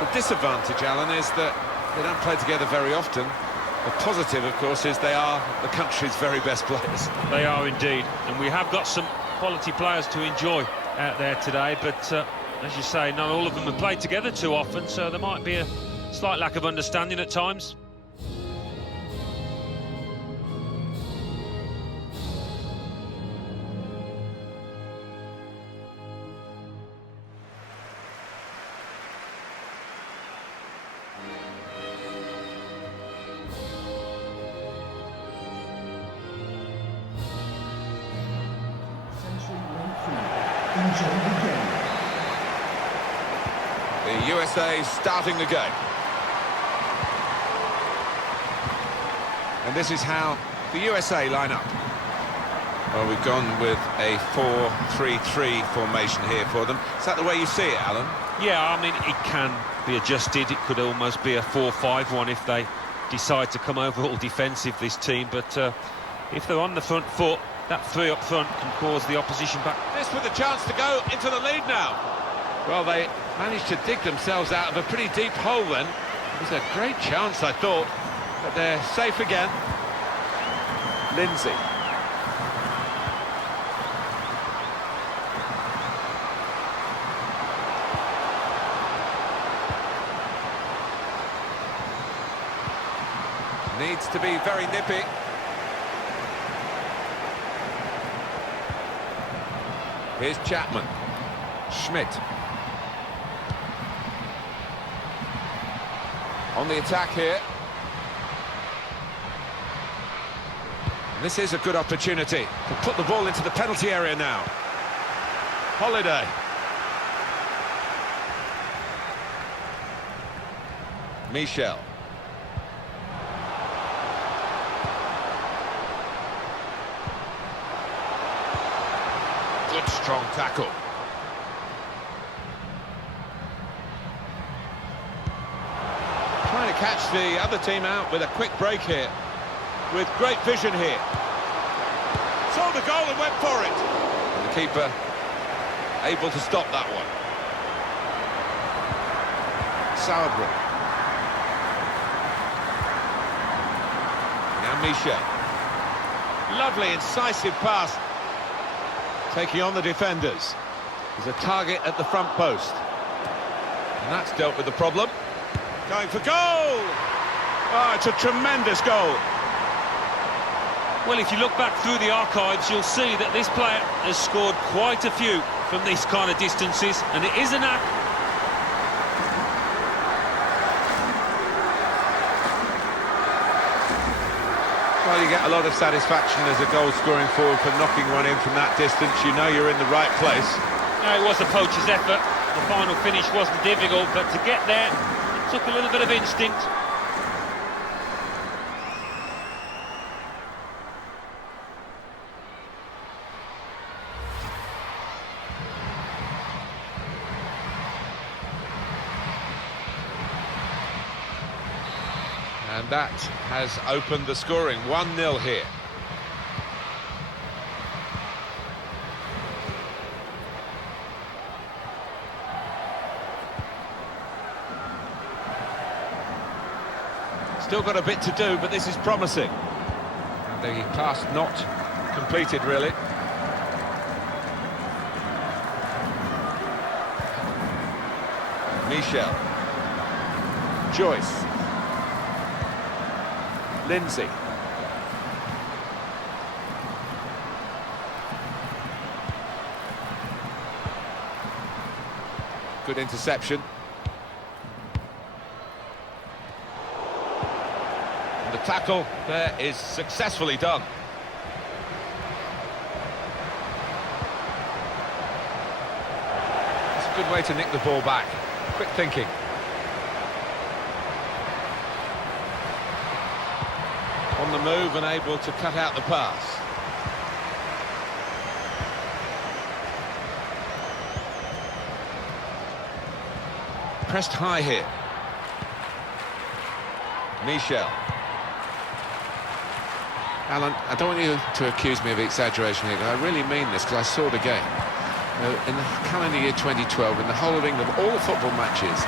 The disadvantage, Alan, is that they don't play together very often. The positive, of course, is they are the country's very best players. They are indeed, and we have got some quality players to enjoy out there today, but as you say, not all of them have played together too often, so there might be a slight lack of understanding at times. Enjoy the game. The USA starting the game. And this is how the USA line up. Well, we've gone with a 4-3-3 formation here for them. Is that the way you see it, Alan? Yeah, I mean, it can be adjusted. It could almost be a 4-5-1 if they decide to come over all defensive, this team. But if they're on the front foot, that three up front can cause the opposition back. This with a chance to go into the lead now. Well, they managed to dig themselves out of a pretty deep hole then. It was a great chance, I thought, but they're safe again. Lindsay. Needs to be very nippy. Here's Chapman. Schmidt. On the attack here. This is a good opportunity to put the ball into the penalty area now. Holiday. Michel. Good strong tackle. Trying to catch the other team out with a quick break here. With great vision here. Saw the goal and went for it. And the keeper able to stop that one. Sauerbrunn. Now Michel. Lovely incisive pass. Taking on the defenders. There's a target at the front post. And that's dealt with the problem. Going for goal! Oh, it's a tremendous goal. Well, if you look back through the archives, you'll see that this player has scored quite a few from these kind of distances, and it is an act. Well, you get a lot of satisfaction as a goal-scoring forward for knocking one in from that distance. You know you're in the right place. No, it was the poacher's effort. The final finish wasn't difficult, but to get there, it took a little bit of instinct. And that has opened the scoring. 1-0 here. Still got a bit to do, but this is promising. And the pass not completed, really. Michel. Joyce. Lindsay. Good interception. And the tackle there is successfully done. It's a good way to nick the ball back. Quick thinking. On the move and able to cut out the pass. Pressed high here. Michel. Alan, I don't want you to accuse me of exaggeration here, but I really mean this because I saw the game. In the calendar year 2012, in the whole of England, all the football matches,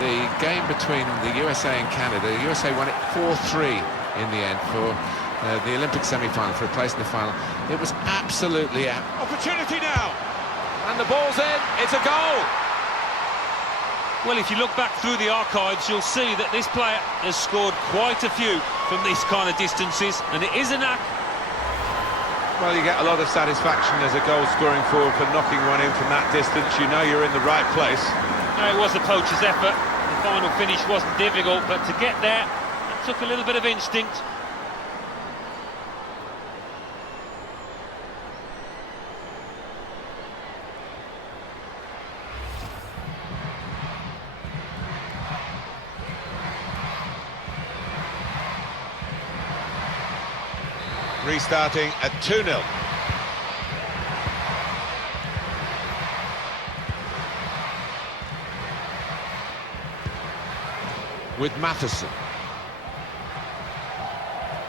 the game between the USA and Canada. The USA won it 4-3 in the end for the Olympic semi-final, for a place in the final. It was absolutely out. Opportunity now, and the ball's in. It's a goal. Well, if you look back through the archives, you'll see that this player has scored quite a few from these kind of distances, and it is a knack. Well, you get a lot of satisfaction as a goal-scoring forward for knocking one in from that distance. You know you're in the right place. No, it was the poacher's effort. The final finish wasn't difficult, but to get there, it took a little bit of instinct. Restarting at 2-0. With Matheson.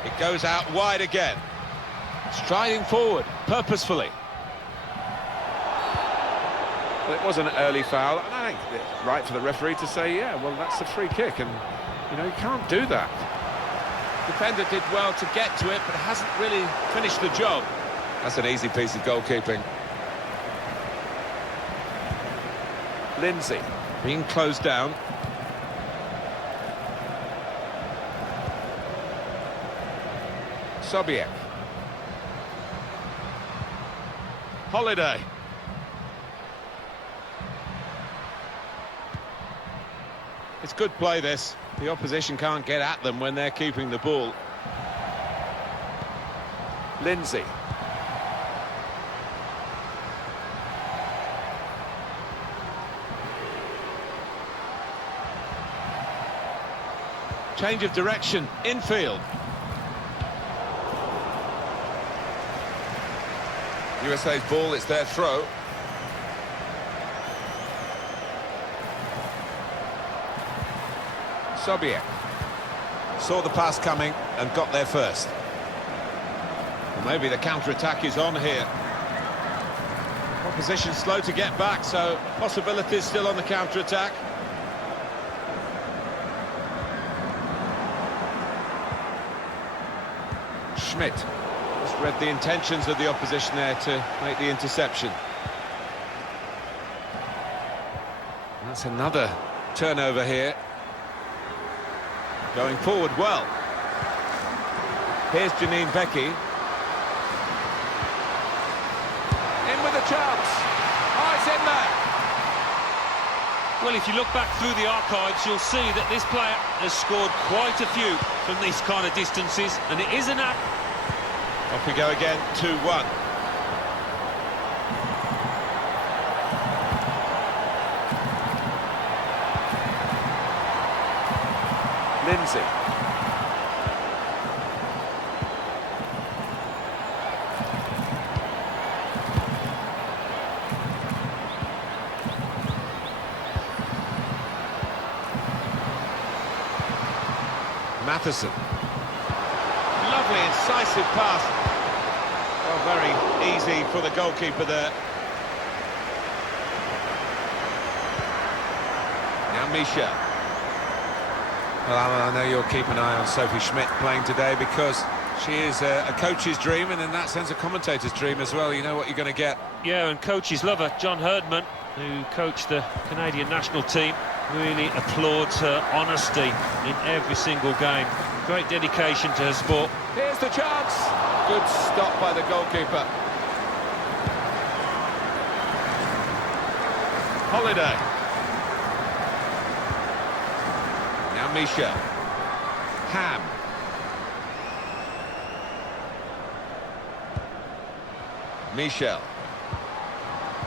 It goes out wide again. Striding forward, purposefully. Well, it was an early foul, and I think it's right for the referee to say, yeah, well, that's a free kick, and, you know, you can't do that. Defender did well to get to it, but hasn't really finished the job. That's an easy piece of goalkeeping. Lindsay being closed down. Sobiek. Holiday. It's good play, this. The opposition can't get at them when they're keeping the ball. Lindsay. Change of direction, infield. USA's ball, it's their throw. Sobiek saw the pass coming and got there first. Well, maybe the counter-attack is on here. Opposition slow to get back, so possibilities still on the counter-attack. Schmidt just read the intentions of the opposition there to make the interception. That's another turnover here. Going forward well. Here's Janine Becky. In with a chance. Oh, it's in there. Well, if you look back through the archives, you'll see that this player has scored quite a few from these kind of distances, and it is an app. Off we go again, 2-1. Lindsay. Matheson. Lovely, incisive pass. Oh, very easy for the goalkeeper there. Now Michel. Well, Alan, I know you'll keep an eye on Sophie Schmidt playing today because she is a coach's dream, and in that sense a commentator's dream as well. You know what you're going to get. Yeah, and coaches love her. John Herdman, who coached the Canadian national team, really applauds her honesty in every single game. Great dedication to her sport. Here's the chance. Good stop by the goalkeeper. Holiday. Now Michel. Ham. Michel.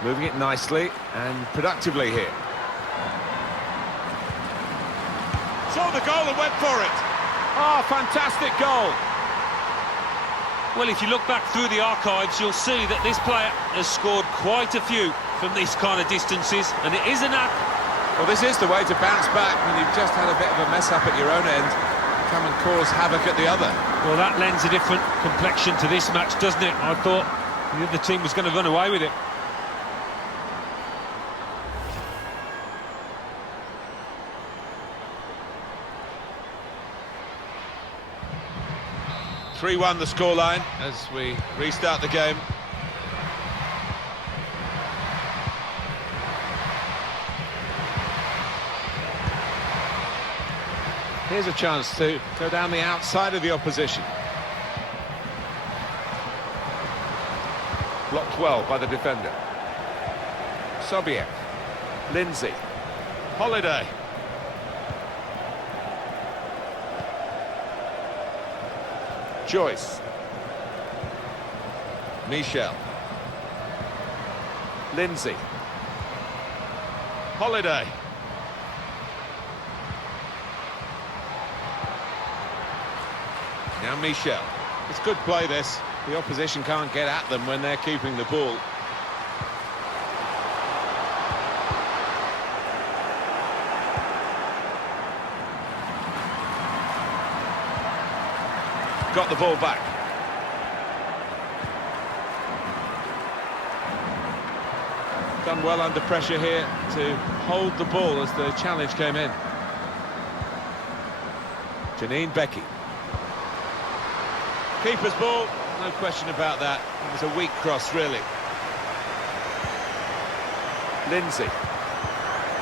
Moving it nicely and productively here. Saw the goal and went for it. Oh, fantastic goal. Well, if you look back through the archives, you'll see that this player has scored quite a few from these kind of distances, and it is an app. Well, this is the way to bounce back when you've just had a bit of a mess up at your own end. Come and cause havoc at the other. Well, that lends a different complexion to this match, doesn't it? I thought the other team was going to run away with it. 3-1 the scoreline as we restart the game. Here's a chance to go down the outside of the opposition. Blocked well by the defender. Sobiek. Lindsay. Holiday. Joyce. Michel. Lindsay. Holiday. Now Michel. It's good play, this. The opposition can't get at them when they're keeping the ball. Got the ball back. Done well under pressure here to hold the ball as the challenge came in. Janine Becky. Keeper's ball, no question about that. It was a weak cross, really. Lindsay.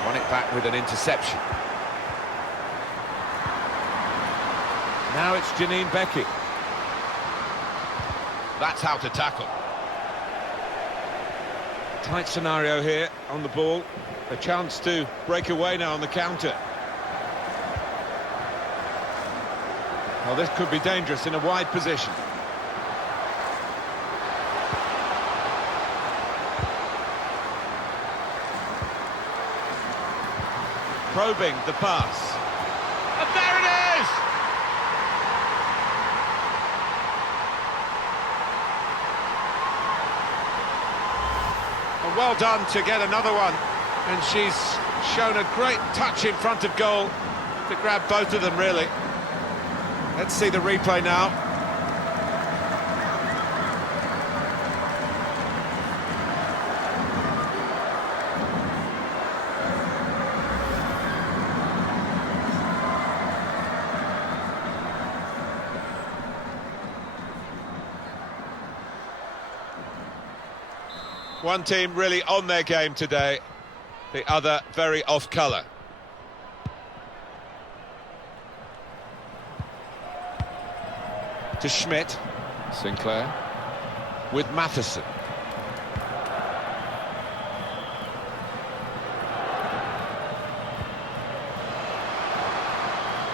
Won it back with an interception. Now it's Janine Becky. That's how to tackle. Tight scenario here on the ball. A chance to break away now on the counter. Well, this could be dangerous in a wide position. Probing the pass. And there it is! And well done to get another one. And she's shown a great touch in front of goal to grab both of them, really. Let's see the replay now. One team really on their game today, the other very off colour. To Schmidt. Sinclair. With Matheson.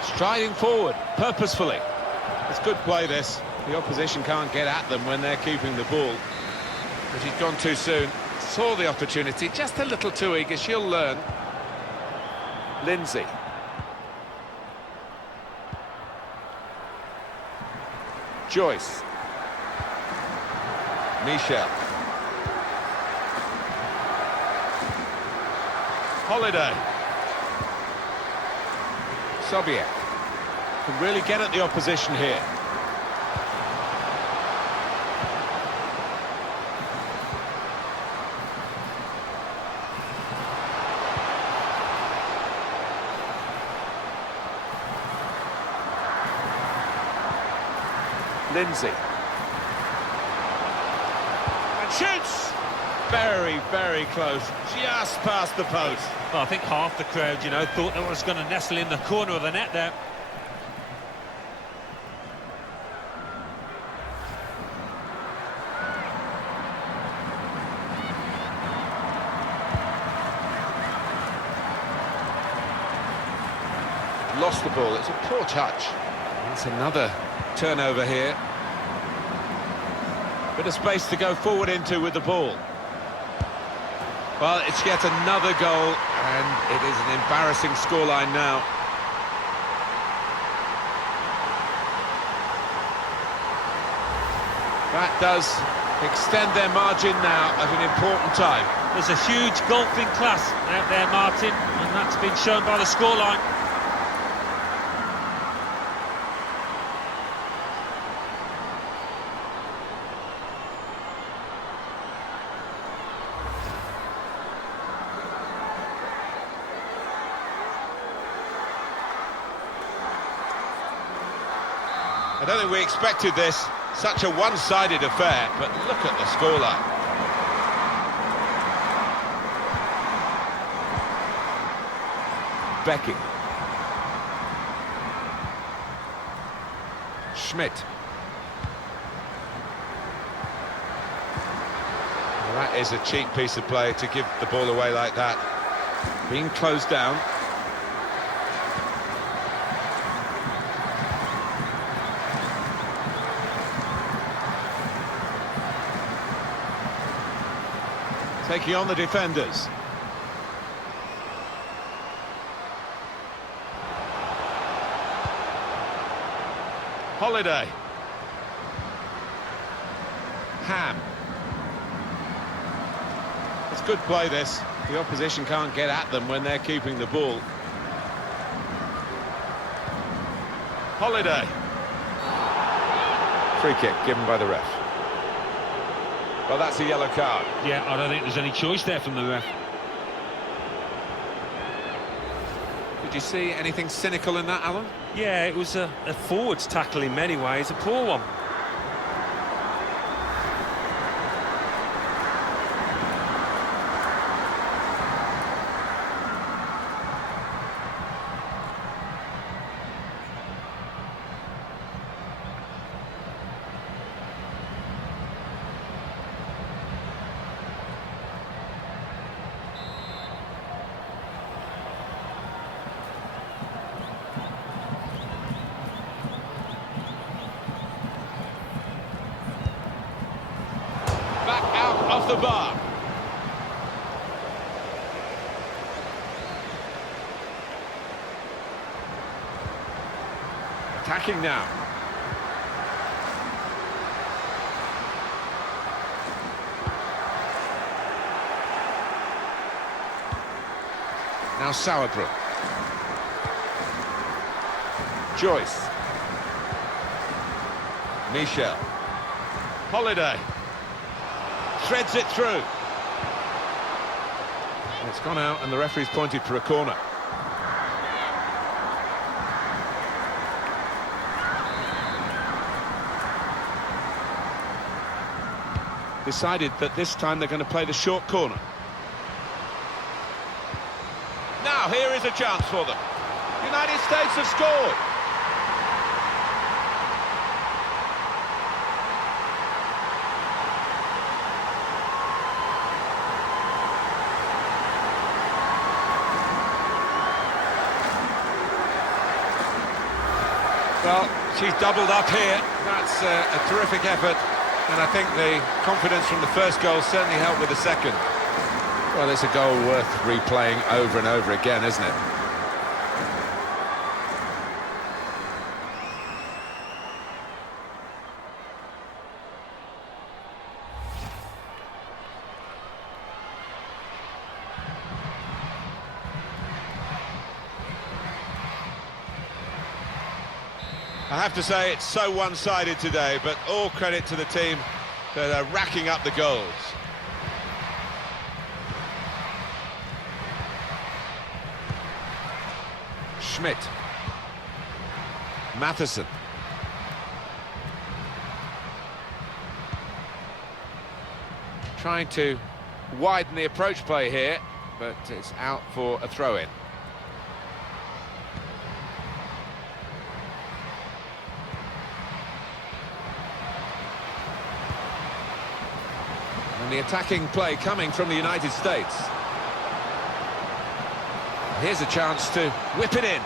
Striding forward, purposefully. It's good play, this. The opposition can't get at them when they're keeping the ball. But he's gone too soon. Saw the opportunity, just a little too eager. She'll learn. Lindsay. Joyce. Michel. Holiday. Sobiek. Can really get at the opposition here. Lindsay. And shoots! Very, very close. Just past the post. Well, I think half the crowd, you know, thought that was going to nestle in the corner of the net there. Lost the ball. It's a poor touch. It's another turnover here. Bit of space to go forward into with the ball. Well, it's yet another goal, and it is an embarrassing scoreline now. That does extend their margin now at an important time. There's a huge golfing class out there, Martin, and that's been shown by the scoreline. I don't think we expected this, such a one-sided affair, but look at the scoreline. Becky. Schmidt. Well, that is a cheap piece of play to give the ball away like that. Being closed down. Taking on the defenders. Holiday. Ham. It's good play, this. The opposition can't get at them when they're keeping the ball. Holiday. Free kick given by the ref. Well, that's a yellow card. Yeah, I don't think there's any choice there from the ref. Did you see anything cynical in that, Alan? Yeah, it was a forwards tackle in many ways, a poor one. Back out of the bar. Attacking now. Now Sauerbruch. Joyce. Michel. Holiday. Threads it through. It's gone out and the referee's pointed for a corner. Decided that this time they're going to play the short corner. Now here is a chance for them. United States have scored. Well, she's doubled up here. That's a terrific effort, and I think the confidence from the first goal certainly helped with the second. Well, it's a goal worth replaying over and over again, isn't it? I have to say it's so one-sided today, but all credit to the team that are racking up the goals. Schmidt. Matheson. Trying to widen the approach play here, but it's out for a throw-in. And the attacking play coming from the United States. Here's a chance to whip it in.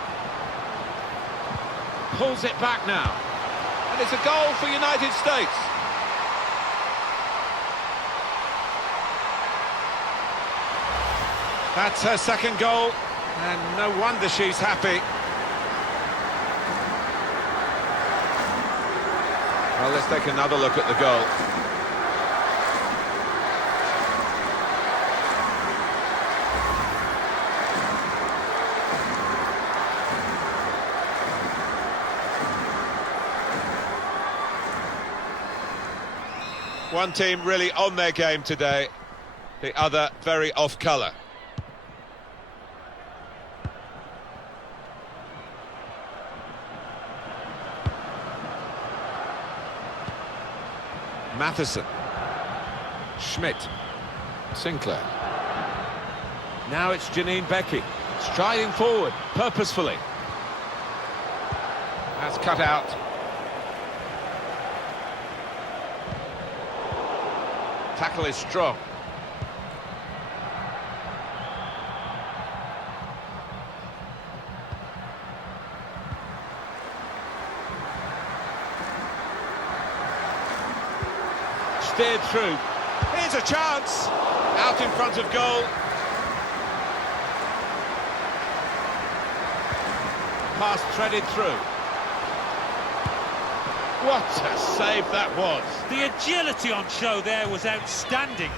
Pulls it back now. And it's a goal for United States. That's her second goal, and no wonder she's happy. Well, let's take another look at the goal. One team really on their game today, the other very off colour. Matheson. Schmidt. Sinclair. Now it's Janine Becky, striding forward, purposefully. That's cut out. Tackle is strong. Steered through. Here's a chance. Out in front of goal. Pass threaded through. What a save that was. The agility on show there was outstanding.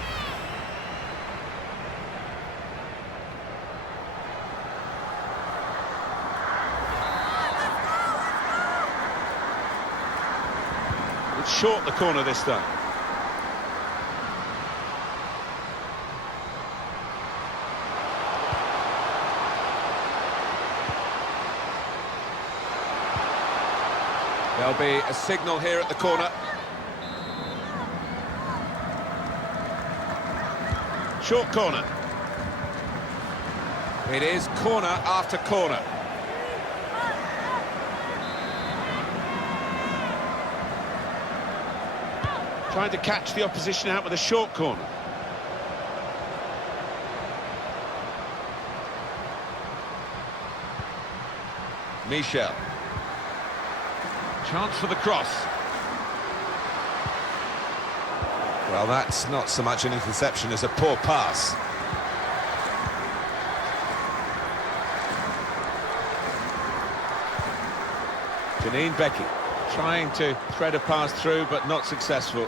It's short the corner this time. There'll be a signal here at the corner. Short corner. It is corner after corner. Trying to catch the opposition out with a short corner. Michel. Chance for the cross. Well, that's not so much an interception as a poor pass. Janine Becky trying to thread a pass through, but not successful.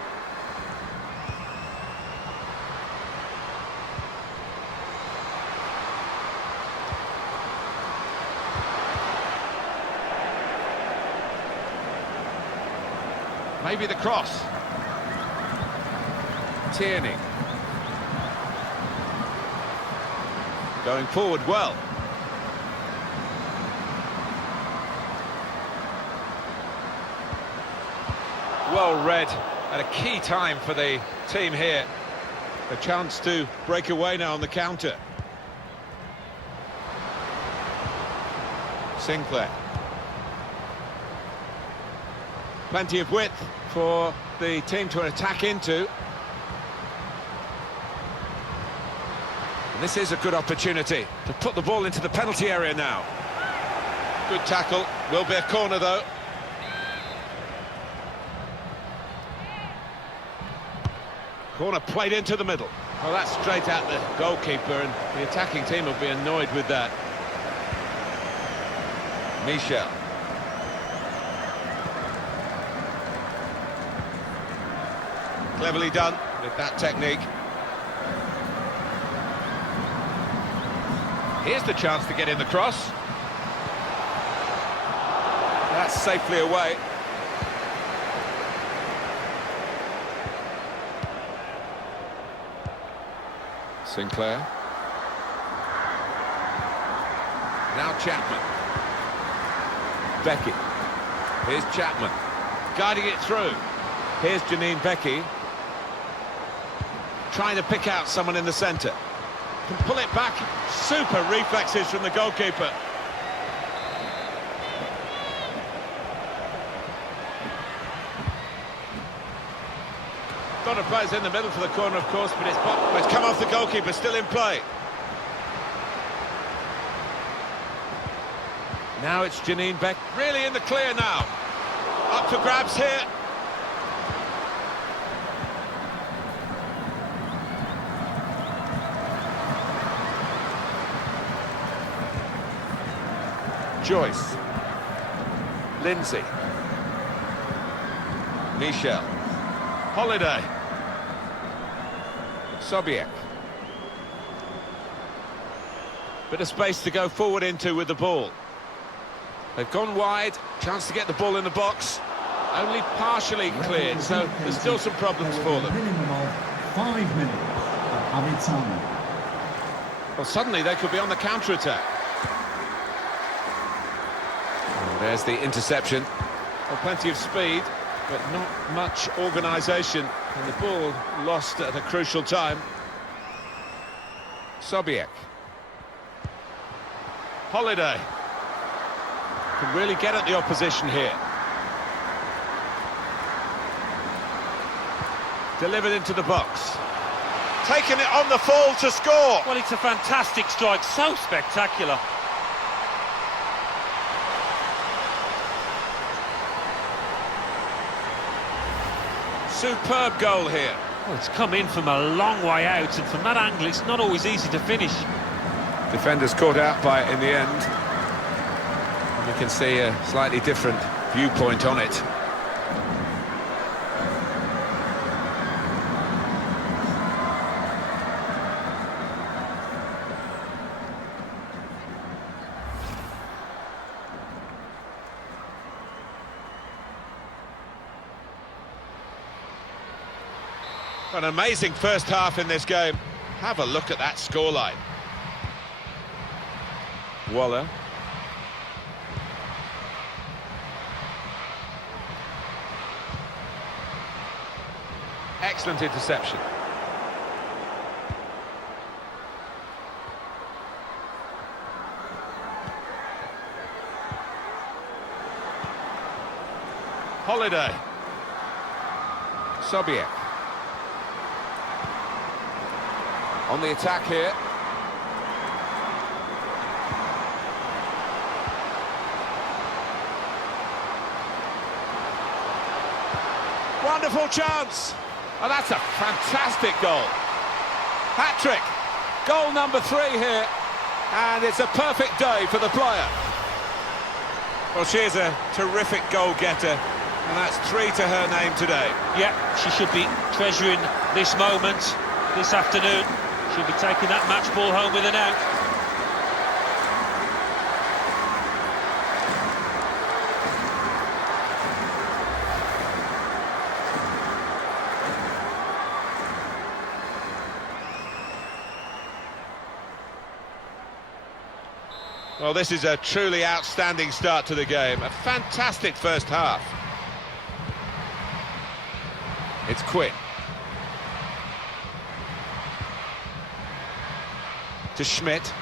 Maybe the cross. Tierney. Going forward well. Well read at a key time for the team here. A chance to break away now on the counter. Sinclair. Plenty of width for the team to attack into. And this is a good opportunity to put the ball into the penalty area now. Good tackle, will be a corner though. Corner played into the middle. Well, that's straight at the goalkeeper, and the attacking team will be annoyed with that. Michel. Cleverly done with that technique. Here's the chance to get in the cross. That's safely away. Sinclair. Now Chapman. Becky. Here's Chapman. Guiding it through. Here's Janine Becky. Trying to pick out someone in the centre. Can pull it back. Super reflexes from the goalkeeper. Got a players in the middle for the corner, of course, but it's come off the goalkeeper, still in play. Now it's Janine Beck, really in the clear now. Up for grabs here. Joyce. Lindsay. Michel. Holiday. Sobiek. Bit of space to go forward into with the ball. They've gone wide, chance to get the ball in the box. Only partially cleared, so there's still some problems for them. Minimum of 5 minutes of added time. Well, suddenly they could be on the counter-attack. There's the interception. Well, plenty of speed, but not much organisation And the ball lost at a crucial time. Sobiek. Holiday. Can really get at the opposition here. Delivered into the box. Taking it on the fall to score. Well, it's a fantastic strike, so spectacular. Superb goal here. Well, it's come in from a long way out, and from that angle, it's not always easy to finish. Defenders caught out by it in the end. You can see a slightly different viewpoint on it. An amazing first half in this game. Have a look at that scoreline. Waller. Excellent interception. Holiday. Sobiek. On the attack here. Wonderful chance. Oh, that's a fantastic goal. Hat-trick. Goal number 3 here. And it's a perfect day for the player. Well, she is a terrific goal-getter. And that's 3 to her name today. Yeah, she should be treasuring this moment this afternoon. She'll be taking that match ball home with her now. Well, this is a truly outstanding start to the game. A fantastic first half. It's Quinn. To Schmidt.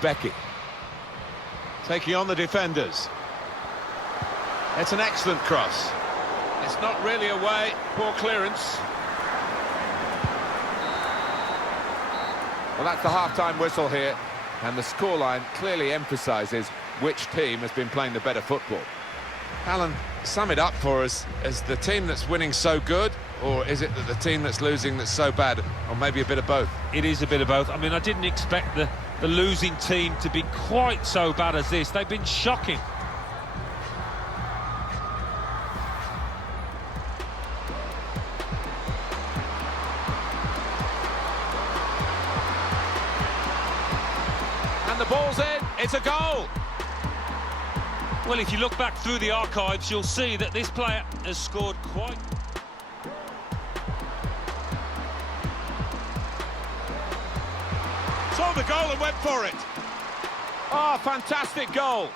Becky. Taking on the defenders. It's an excellent cross. It's not really away. Poor clearance. Well, that's the half-time whistle here. And the scoreline clearly emphasises which team has been playing the better football. Alan, sum it up for us. Is the team that's winning so good, or is it that the team that's losing that's so bad, or maybe a bit of both? It is a bit of both. I mean, I didn't expect the losing team to be quite so bad as this. They've been shocking. And the ball's in. It's a goal. Well, if you look back through the archives, you'll see that this player has scored quite... Saw the goal and went for it. Oh, fantastic goal.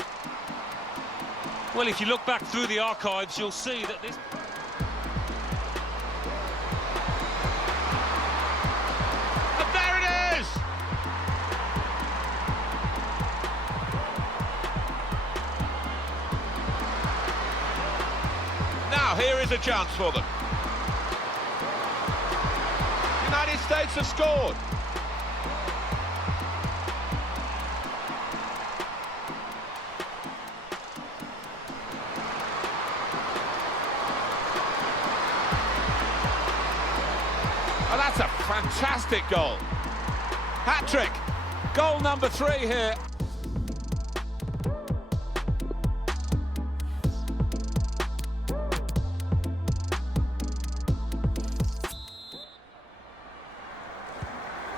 Well, if you look back through the archives, you'll see that this... And there it is! Now, here is a chance for them. United States have scored. Oh, that's a fantastic goal. Hat-trick. Goal number 3 here.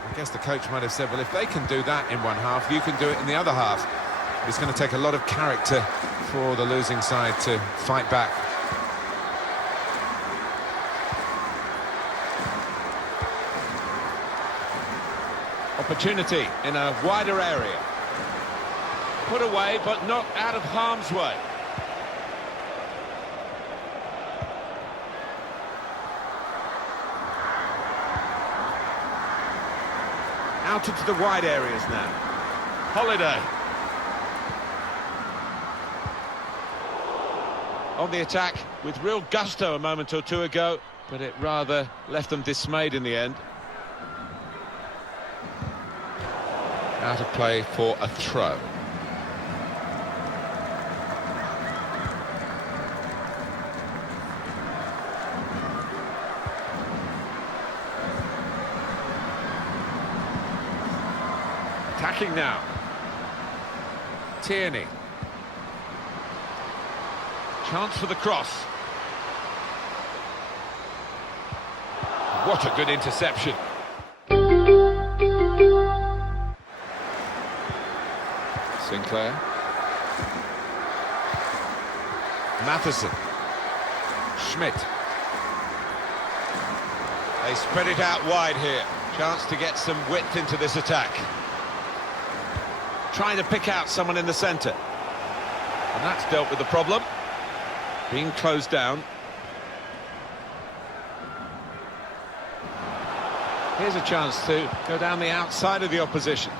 I guess the coach might have said, well, if they can do that in one half, you can do it in the other half. It's going to take a lot of character for the losing side to fight back. Opportunity in a wider area. Put away, but not out of harm's way. Out into the wide areas now. Holiday. On the attack with real gusto a moment or two ago, but it rather left them dismayed in the end. Out of play for a throw. Attacking now. Tierney. Chance for the cross. What a good interception. Sinclair. Matheson. Schmidt. They spread it out wide here. Chance to get some width into this attack. Trying to pick out someone in the centre. And that's dealt with the problem. Being closed down. Here's a chance to go down the outside of the opposition.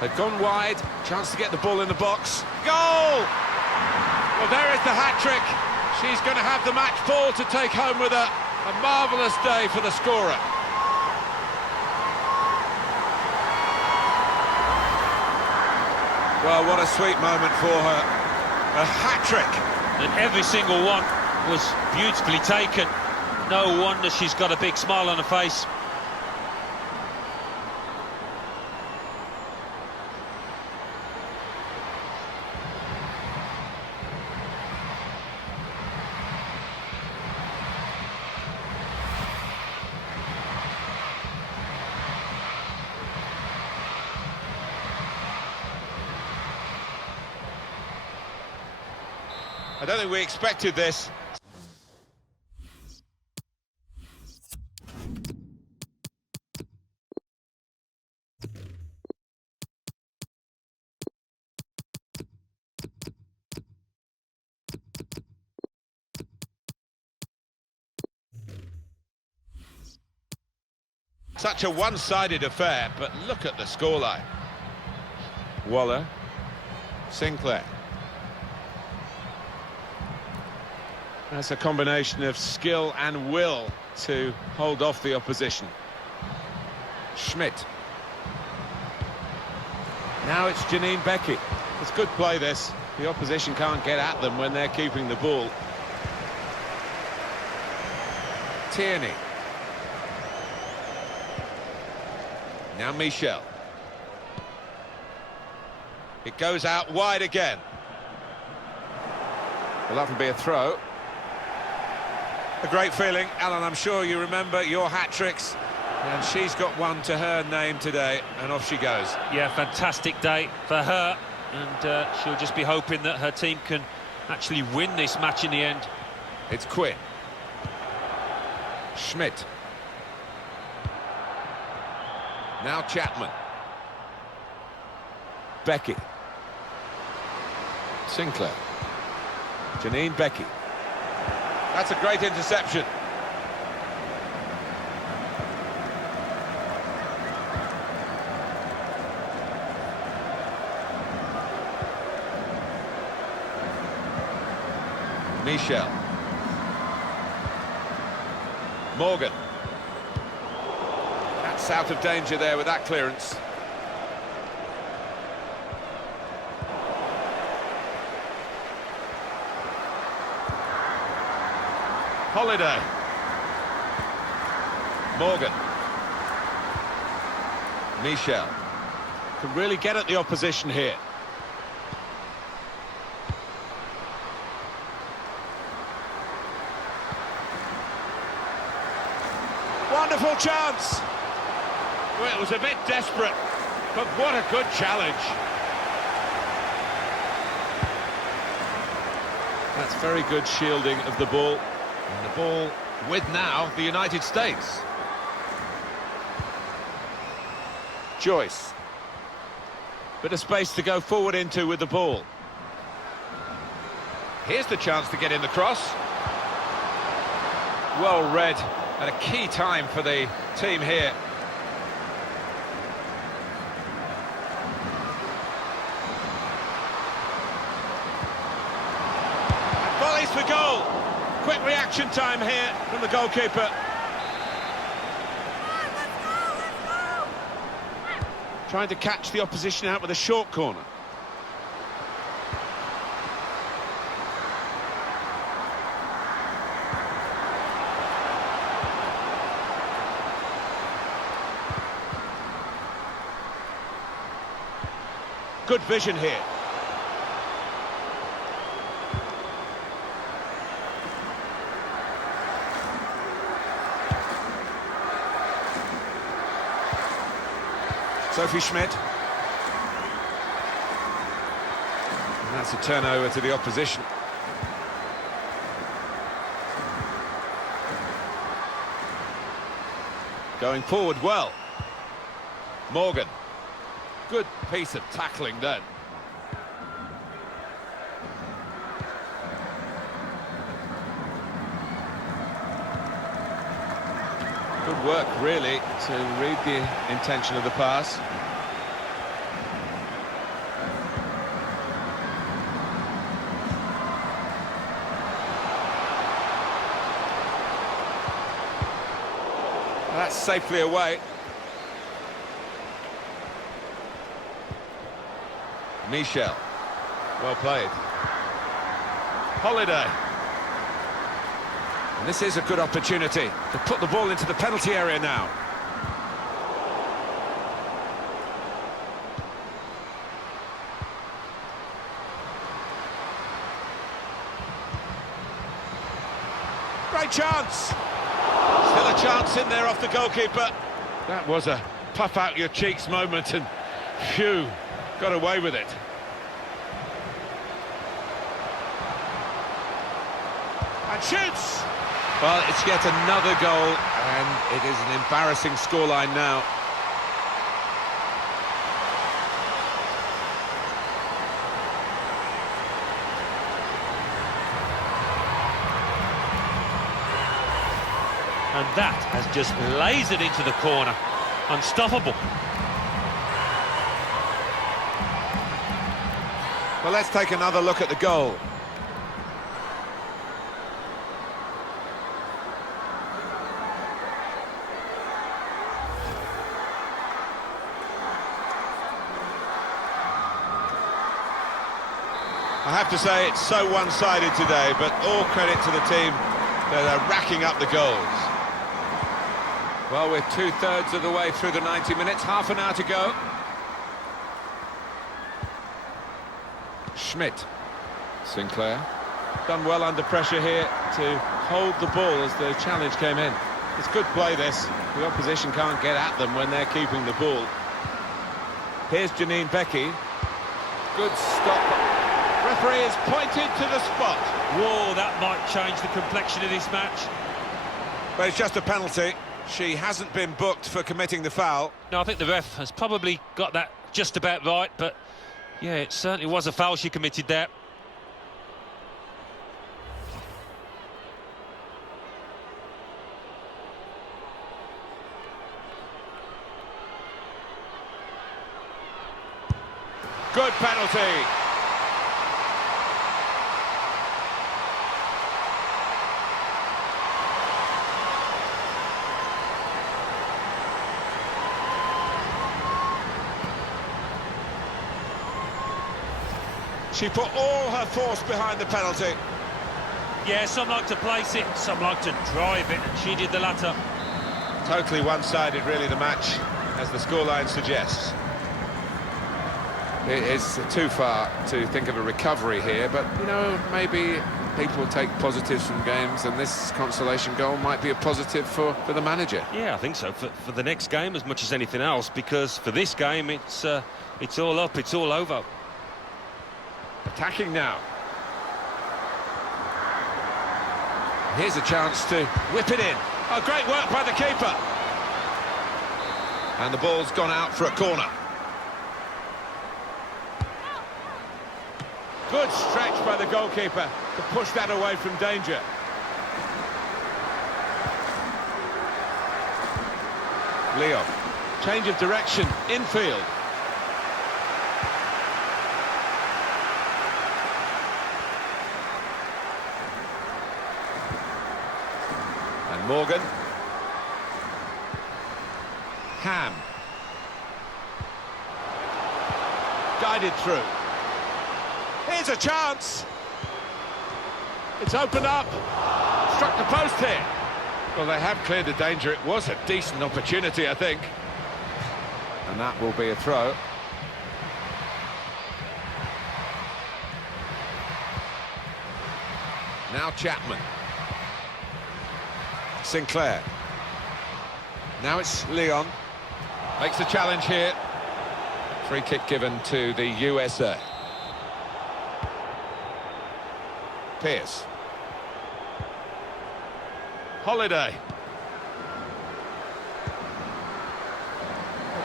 They've gone wide. Chance to get the ball in the box. Goal! Well, there is the hat-trick. She's going to have the match ball to take home with her. A marvellous day for the scorer. Well, what a sweet moment for her. A hat-trick. And every single one was beautifully taken. No wonder she's got a big smile on her face. I don't think we expected this. Such a one-sided affair, but look at the scoreline. Waller, Sinclair. That's a combination of skill and will to hold off the opposition. Schmidt. Now it's Janine Becky. It's good play, this. The opposition can't get at them when they're keeping the ball. Tierney. Now Michel. It goes out wide again. Well, that'll be a throw. A great feeling, Alan. I'm sure you remember your hat-tricks, and she's got one to her name today, and off she goes. Yeah, fantastic day for her, and she'll just be hoping that her team can actually win this match in the end. It's Quinn. Schmidt. Now Chapman. Becky. Sinclair. Janine Becky. That's a great interception. Michel. Morgan. That's out of danger there with that clearance. Holiday. Morgan. Michel. Can really get at the opposition here. Wonderful chance. Well, it was a bit desperate, but what a good challenge. That's very good shielding of the ball. And the ball with now the United States. Joyce. Bit of space to go forward into with the ball. Here's the chance to get in the cross. Well read at a key time for the team here. a goal. Quick reaction time here from the goalkeeper. Trying to catch the opposition out with a short corner. Good vision here. Sophie Schmidt. And that's a turnover to the opposition. Going forward well. Morgan. Good piece of tackling then. Good work, really, to read the intention of the pass. That's safely away. Michel. Well played. Holiday. And this is a good opportunity to put the ball into the penalty area now. Great chance. Still a chance in there off the goalkeeper. That was a puff out your cheeks moment, and phew, got away with it. And shoots! Well, it's yet another goal, and it is an embarrassing scoreline now. And that has just lasered into the corner. Unstoppable. Well, let's take another look at the goal. I have to say it's so one-sided today, but all credit to the team that are racking up the goals. Well, we're two-thirds of the way through the 90 minutes, half an hour to go. Schmidt. Sinclair. Done well under pressure here to hold the ball as the challenge came in. It's good play, this. The opposition can't get at them when they're keeping the ball. Here's Janine Becky. Good stop. Referee is pointed to the spot. Whoa, that might change the complexion of this match. But it's just a penalty. She hasn't been booked for committing the foul. No, I think the ref has probably got that just about right, but yeah, it certainly was a foul she committed there. Good penalty. She put all her force behind the penalty. Yeah, some like to place it, some like to drive it, and she did the latter. Totally one-sided, really, the match, as the scoreline suggests. It is too far to think of a recovery here, but, you know, maybe people take positives from games, and this consolation goal might be a positive for the manager. Yeah, I think so, for the next game as much as anything else, because for this game, it's all up, it's all over. Attacking now. Here's a chance to whip it in. Oh, great work by the keeper. And the ball's gone out for a corner. Good stretch by the goalkeeper to push that away from danger. Leo. Change of direction, infield. Morgan. Ham. Guided through. Here's a chance. It's opened up. Struck the post here. Well, they have cleared the danger. It was a decent opportunity, I think. And that will be a throw. Now Chapman. Sinclair. Now it's Leon. Makes the challenge here. Free kick given to the USA. Pierce. Holiday.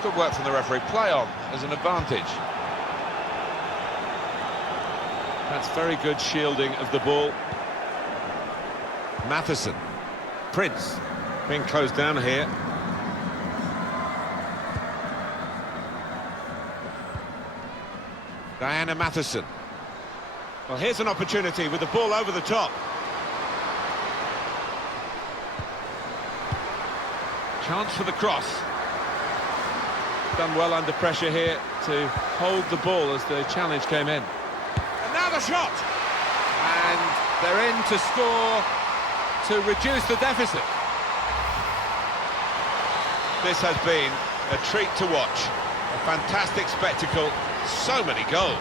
Good work from the referee. Play on as an advantage. That's very good shielding of the ball. Matheson. Prince. Being closed down here. Diana Matheson. Well, here's an opportunity with the ball over the top. Chance for the cross. Done well under pressure here to hold the ball as the challenge came in. And now the shot! And they're in to score to reduce the deficit. This has been a treat to watch. A fantastic spectacle. So many goals.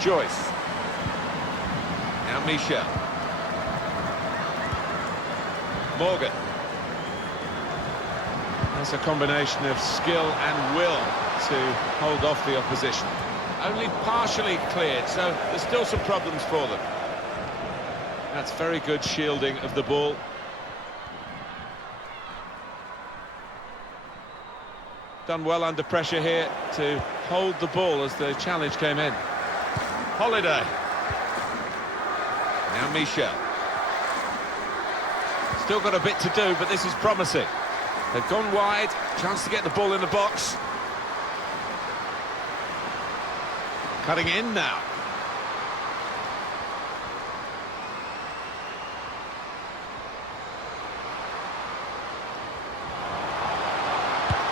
Joyce. Now Michel. Morgan. That's a combination of skill and will to hold off the opposition. Only partially cleared, so there's still some problems for them. That's very good shielding of the ball. Done well under pressure here to hold the ball as the challenge came in. Holiday. Now Michel. Still got a bit to do, but this is promising. They've gone wide, chance to get the ball in the box. Cutting in now.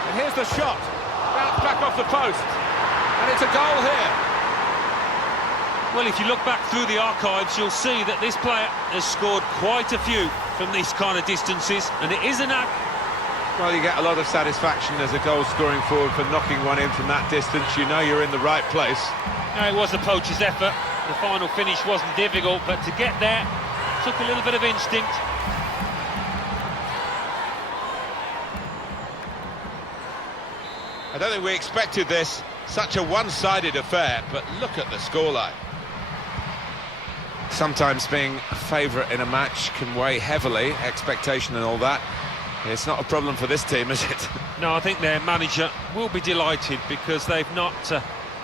And here's the shot. Bounce back off the post. And it's a goal here. Well, if you look back through the archives, you'll see that this player has scored quite a few from these kind of distances, and it is an act. Well, you get a lot of satisfaction as a goal-scoring forward for knocking one in from that distance. You know you're in the right place. No, it was a poacher's effort. The final finish wasn't difficult, but to get there took a little bit of instinct. I don't think we expected this. Such a one-sided affair, but look at the scoreline. Sometimes being a favourite in a match can weigh heavily, expectation and all that. It's not a problem for this team, is it? No, I think their manager will be delighted because they've not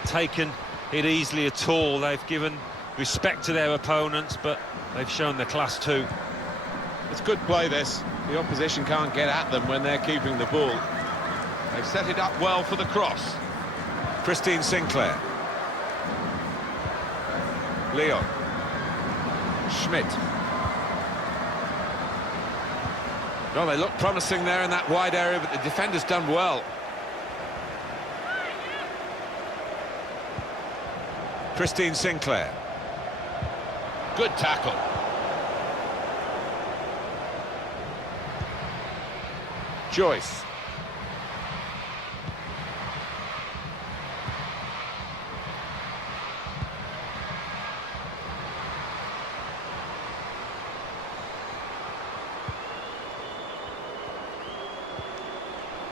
taken it easily at all. They've given respect to their opponents, but they've shown their class too. It's good play, this. The opposition can't get at them when they're keeping the ball. They've set it up well for the cross. Christine Sinclair. Leon. Schmidt. Well, they look promising there in that wide area, but the defender's done well. Christine Sinclair. Good tackle. Joyce.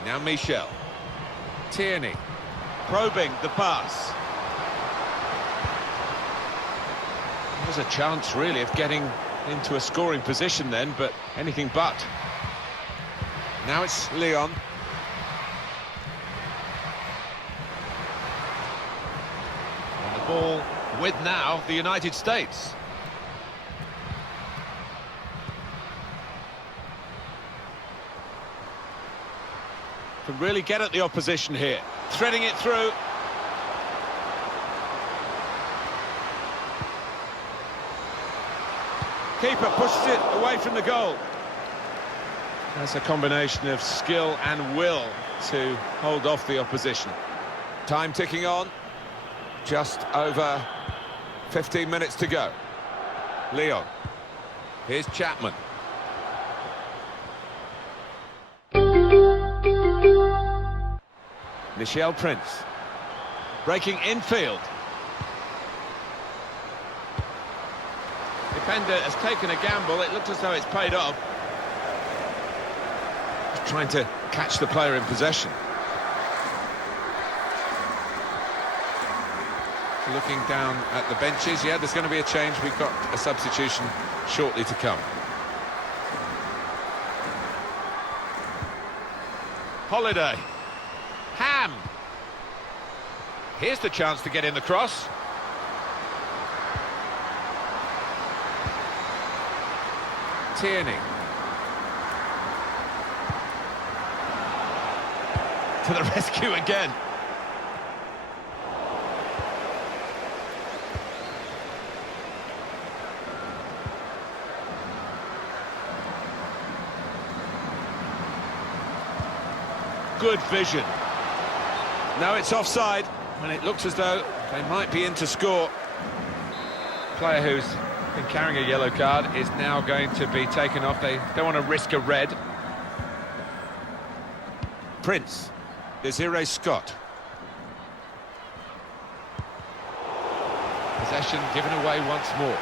Now Michel. Tierney. Probing the pass. There's a chance, really, of getting into a scoring position then, but anything but. Now it's Leon. And the ball with now the United States. Can really get at the opposition here. Threading it through. Keeper pushes it away from the goal. That's a combination of skill and will to hold off the opposition. Time ticking on. Just over 15 minutes to go. Leon. Here's Chapman. Michel Prince. Breaking infield. Defender has taken a gamble. It looks as though it's paid off. He's trying to catch the player in possession. Looking down at the benches, yeah, there's going to be a change. We've got a substitution shortly to come. Holiday. Ham. Here's the chance to get in the cross. Tierney. To the rescue again. Good vision. Now it's offside, and it looks as though they might be in to score. Player who's been carrying a yellow card is now going to be taken off. They don't want to risk a red. Prince. Desiree Scott. Possession given away once more.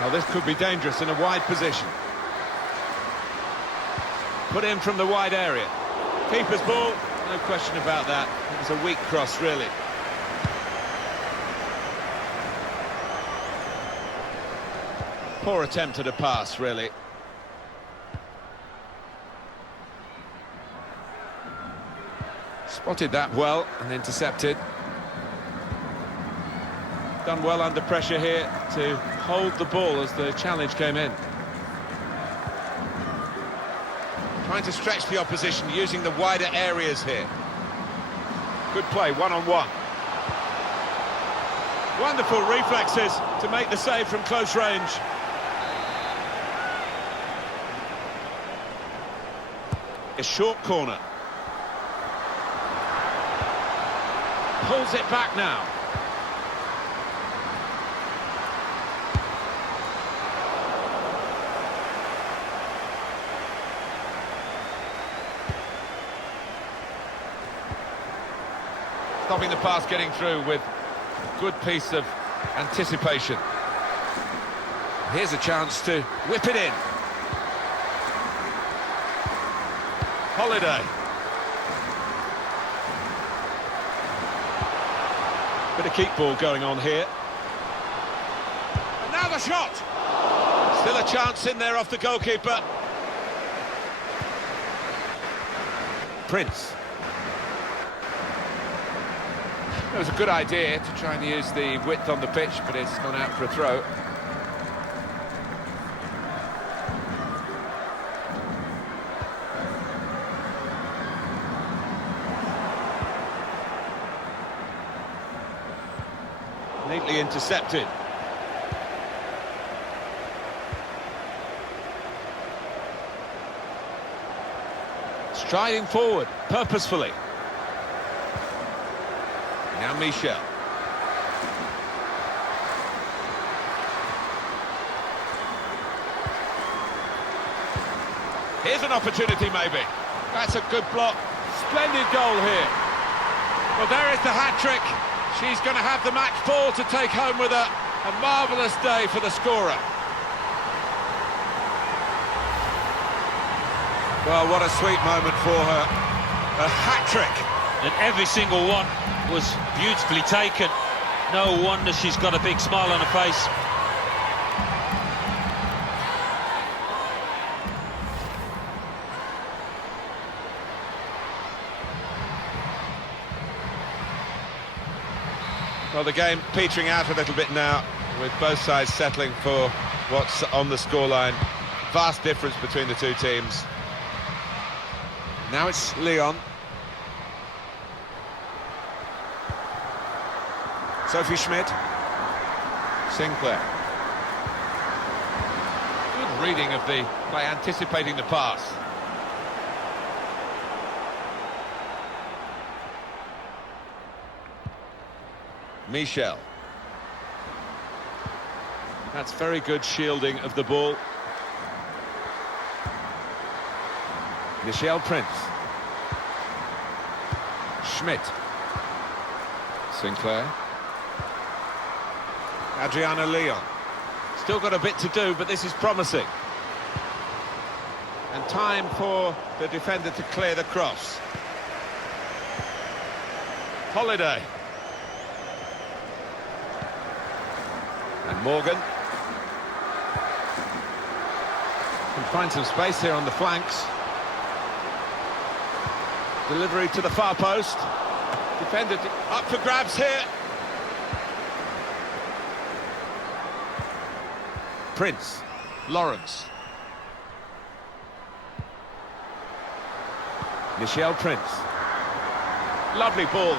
Well, this could be dangerous in a wide position. Put in from the wide area. Keeper's ball, no question about that. It was a weak cross, really. Poor attempt at a pass, really. Spotted that well and intercepted. Done well under pressure here to hold the ball as the challenge came in. Trying to stretch the opposition using the wider areas here. Good play, one-on-one. Wonderful reflexes to make the save from close range. A short corner. Pulls it back now. Stopping the pass getting through with a good piece of anticipation. Here's a chance to whip it in. Holiday. Bit of keep ball going on here. And now the shot! Still a chance in there off the goalkeeper. Prince. It was a good idea to try and use the width on the pitch, but it's gone out for a throw. Neatly intercepted. Striding forward, purposefully. Now Michel. Here's an opportunity, maybe. That's a good block. Splendid goal here. Well, there is the hat-trick. She's going to have the match ball to take home with her. A marvellous day for the scorer. Well, what a sweet moment for her. A hat-trick. And every single one was beautifully taken. No wonder she's got a big smile on her face. Well, the game petering out a little bit now, with both sides settling for what's on the scoreline. Vast difference between the two teams. Now it's Leon. Sophie Schmidt. Sinclair. Good reading of the play, anticipating the pass. Michel. That's very good shielding of the ball. Michel Prince. Schmidt. Sinclair. Adriana Leon. Still got a bit to do, but this is promising. And time for the defender to clear the cross. Holiday. And Morgan. Can find some space here on the flanks. Delivery to the far post. Defender up for grabs here. Prince. Lawrence. Michel Prince. Lovely ball.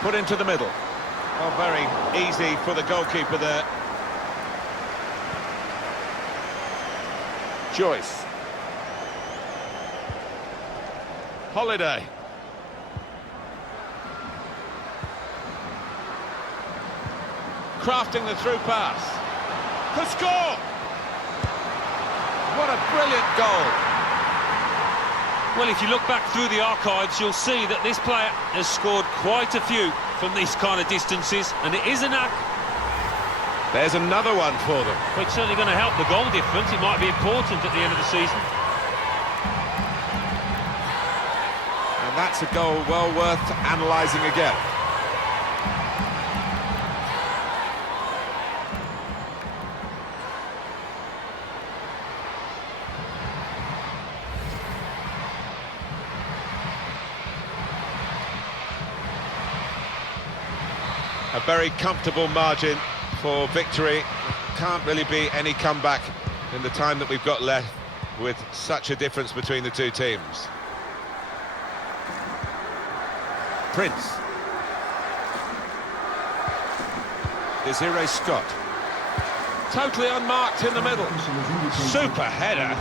Put into the middle. Oh, very easy for the goalkeeper there. Joyce. Holiday. Crafting the through pass. Could score! What a brilliant goal. Well, if you look back through the archives, you'll see that this player has scored quite a few from these kind of distances, and it is a knack. There's another one for them. But it's certainly going to help the goal difference. It might be important at the end of the season. And that's a goal well worth analysing again. A very comfortable margin for victory. Can't really be any comeback in the time that we've got left with such a difference between the two teams. Prince. Desiree Scott. Totally unmarked in the middle. Super header,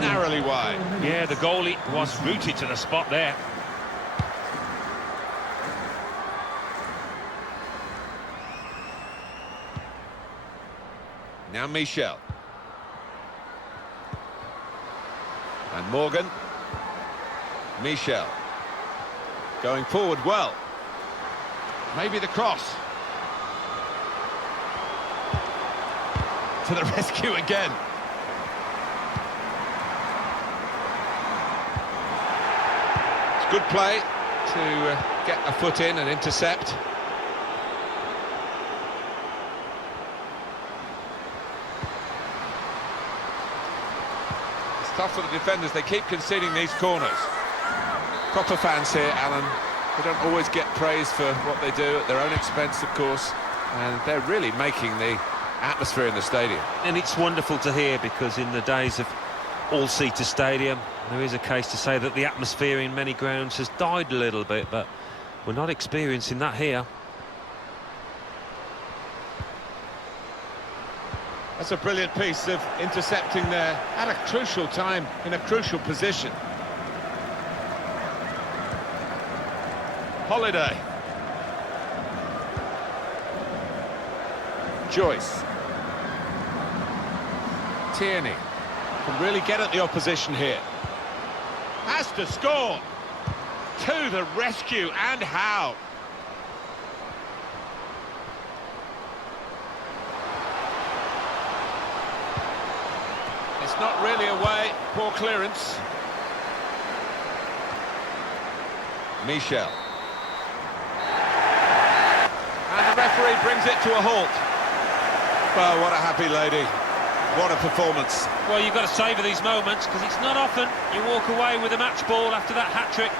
narrowly wide. Yeah, the goalie was rooted to the spot there. Now Michel. And Morgan. Michel. Going forward well. Maybe the cross. To the rescue again. It's good play to get a foot in and intercept. Tough for the defenders, they keep conceding these corners. Proper fans here, Alan. They don't always get praise for what they do at their own expense, of course, and they're really making the atmosphere in the stadium. And it's wonderful to hear, because in the days of all-seater stadium, there is a case to say that the atmosphere in many grounds has died a little bit, but we're not experiencing that here. That's a brilliant piece of intercepting there at a crucial time, in a crucial position. Holiday. Joyce. Tierney can really get at the opposition here. Has to score. To the rescue, and how. It's not really away, poor clearance. Michel. And the referee brings it to a halt. Well, what a happy lady. What a performance. Well, you've got to savour these moments, because it's not often you walk away with a match ball after that hat-trick.